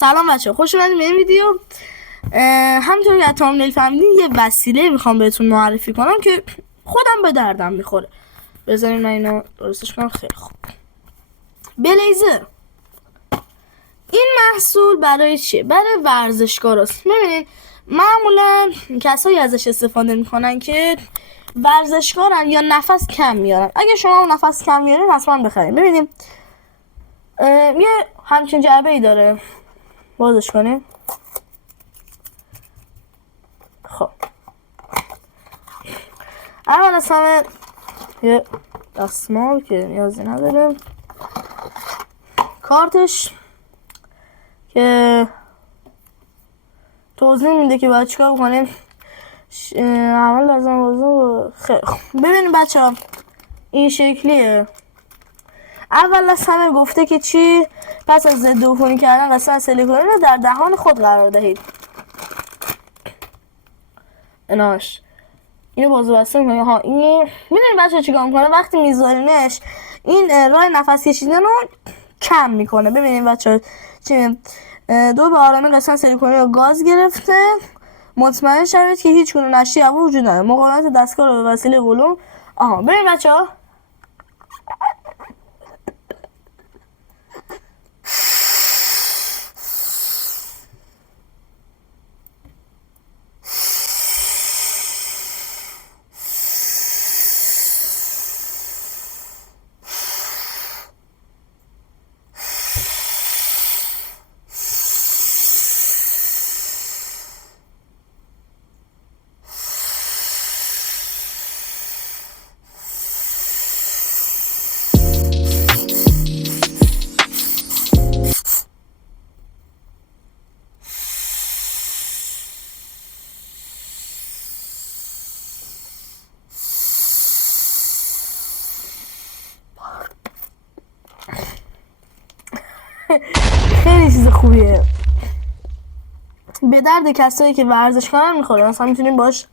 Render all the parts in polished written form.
سلام بچه، خوش اومدید به این ویدیو. همونطور که تامنیل فهمیدین یه وسیله میخوام بهتون معرفی کنم که خودم به دردم میخوره. بذارین من اینو درستش کنم. خیلی خوب. بلیزر این محصول برای چیه؟ برای ورزشکاراست. ببینید معمولا کسایی ازش استفاده میکنن که ورزشکارن یا نفس کم میارن. اگه شما نفس کم میارین حتما بخرید. ببینید یه همچین جعبه ای داره، بازش کنیم. خب اول از همه یه دستمال که نیازی نداره، کارتش که توضیح میده که باید چیکار بکنیم. اول لازم بازم. خیلی ببینید بچه ها، این شکلیه. اول از همه گفته که چی؟ پس از ضد عفونی کردن قسمت سیلیکونی رو در دهان خود قرار دهید. ایناش اینو بازو بسته میکنی. ها این میدونی بچه چیکار میکنه؟ وقتی میذارینش این راه نفس کشیدن رو کم میکنه. ببینید بچه چی دو به آرامی قسمت سیلیکونی رو گاز گرفته. مطمئن شوید که هیچ گونه نشتی هوا وجود نداره. مقاومت دستگاه رو به وسیله ولوم. ببین بچه ها، خیلی چیز خوبیه، به درد کسایی که ورزش کنن میخوره. مثلا میتونیم باش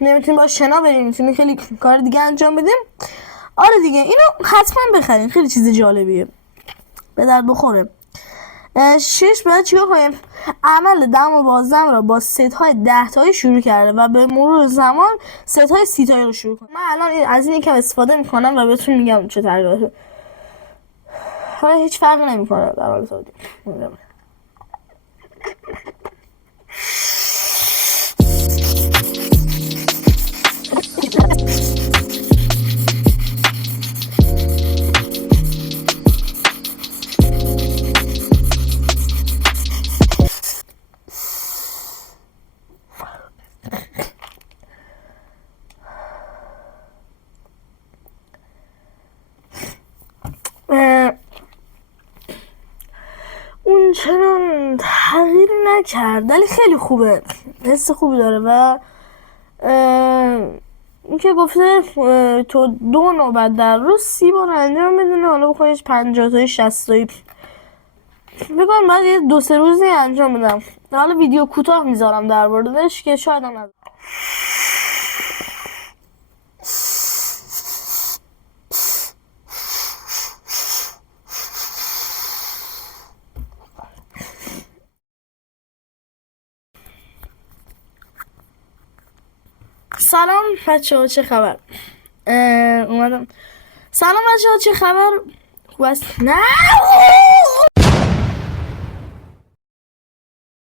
نمیتونیم باش شنا بریم، میتونیم خیلی کار دیگه انجام بدیم. آره دیگه، اینو حتما بخرین، خیلی چیز جالبیه، به درد بخوره. شش باید چیکار کنیم؟ عمل دم و بازدم را با ست‌های 10 تایی شروع کرده و به مرور زمان ست‌های 30 تایی رو شروع کنیم. من الان از این یکم استفاده میکنم و بهتون میگم چه طریقه. حالا هیچ فرقی نمیکنه در حال سعودی. اون چنان تغییر نکرد ولی خیلی خوبه، حس خوبی داره. و این که گفته تو 2 نوبت در روز 30 بار انجام بدونه. حالا بخواهیش 50 تایی 60 تایی بگم باید یه 2-3 روزی انجام بدم. حالا ویدیو کوتاه میذارم در موردش که شاید هم نذارم. سلام بچه ها، چه خبر؟ اومدم. سلام بچه ها، چه خبر؟ خوب است؟ نه